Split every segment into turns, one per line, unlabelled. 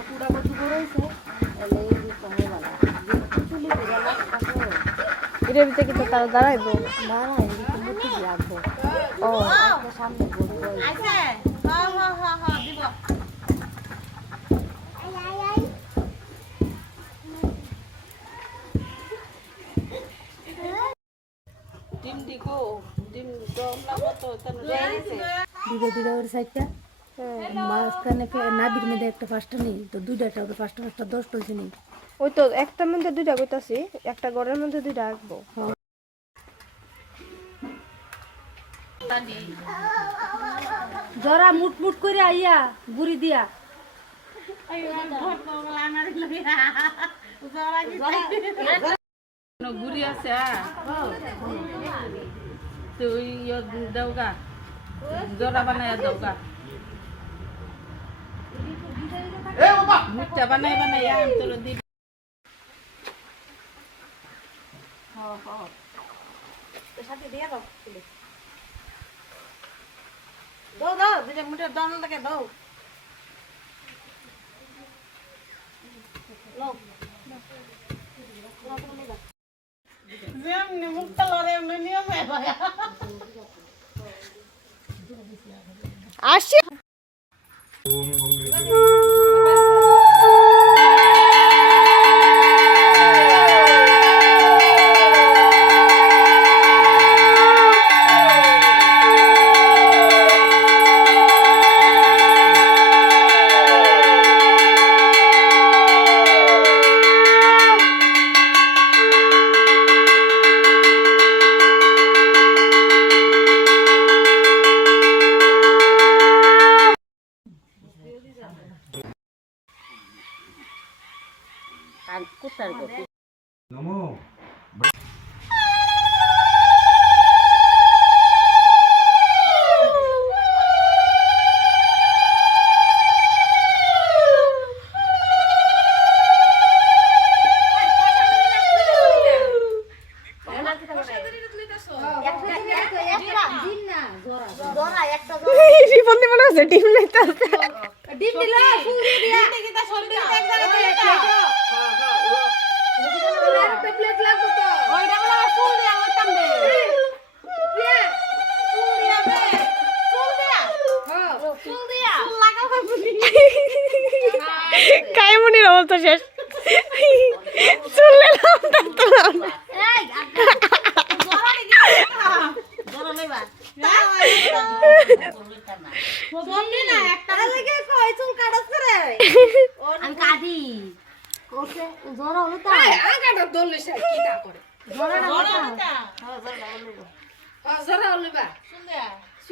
কুড়া কচু করেছে
এটার ভিতরে কিন্তু তারা দাঁড়াইবো।
মুখে দিয়ে রাখব ও সামনে বলব
আছে হ্যাঁ হ্যাঁ হ্যাঁ হ্যাঁ দিব
ওর সাইডটা মাঝখানে নাবির মধ্যে একটা পাঁচটা নেই তো দুইটা ওটা পাঁচটা পাঁচটা দশটা নেই।
ওই তো একটার মধ্যে দুইটা কইতাছি একটা ঘরের মধ্যে দুইটা
জরা মুট মুট করে আইয়া গুড়ি দিয়া।
গুড়ি আছে তুই দৌগা জরা বানায় মুখটা বানাই বানাই আমি তোর দিবি দাও দাও দুটা মুঠের দাম লাগে দাও এমনি নিয়মে
আসি
নমো।
আছে? ডিম লইতাছে
ডিম দিল দিয়া প্লেট লাগবে তো
ওইটা বলে আমার ফুল দিয়া লইতাম দে
কাইমনির অবস্থা শেষ। চুললে
লইবা সবনি না। একটা লাগে কই চুল কাটছ করে?
আমি কাটি ওকে জরা হলো তা
আগাটা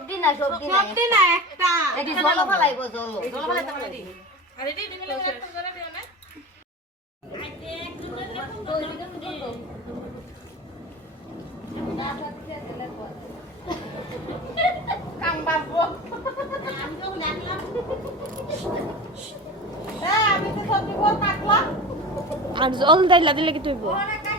সবজি না সবজি না
সবটি না একটা।
এটি জল। ফলাইবো জল
জল আরে লগে একটা দিও না। কাম বাবু আমি তো দেখলাম হ্যাঁ আমি তো সবজি বল কাটলাম
আর জল দাইলা দিলে কি তুইব
আমি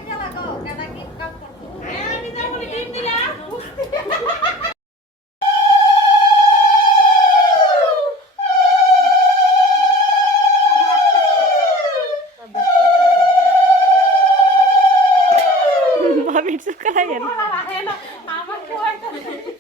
On va
la.